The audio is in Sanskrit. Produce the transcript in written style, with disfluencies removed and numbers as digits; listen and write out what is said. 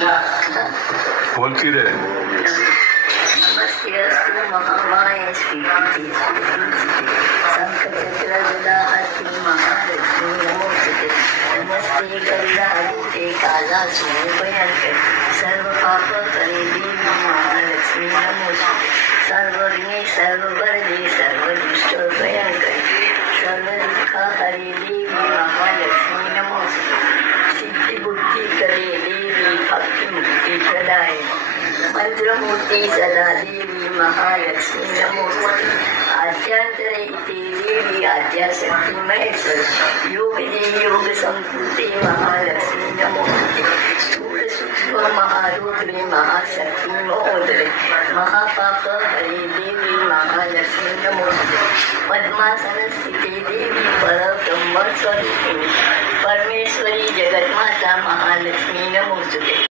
बोलती रहे। नमस्ते अस्तु महामाये श्रीपति शंखचक्रगदाहस्ति महालक्ष्मी नमोस्तुते। नमस्ते गरुडारूढे कालासूर्यभयङ्करे सर्वपापहरे देवी महालक्ष्मी नमोस्तुते। सर्वविघ्ने सर्ववरदे सर्वदुष्टभयङ्करे सर्वदुःखहरे देवी महालक्ष्मी नमोस्तुते। सिद्धिबुद्धिकरे देवी भक्तिमुक्तिप्रदाय मंत्रमूर्ति सदा देवी महालक्ष्मी नमोस्तुते। आद्यांतरे देवी आद्याशक्ति महेश्वरी योग दे योग संपूते महालक्ष्मी नमोस्तुते। स्थूल सूक्ष्म महारुद्रे महाशक्ति महोदरे महापाप हरे देवी महालक्ष्मी नमोस्तुते। पद्मासन स्थिते देवी परब्रह्म स्वरूपिणी परमेश्वरी जगन्माता महालक्ष्मी नमोस्तुते।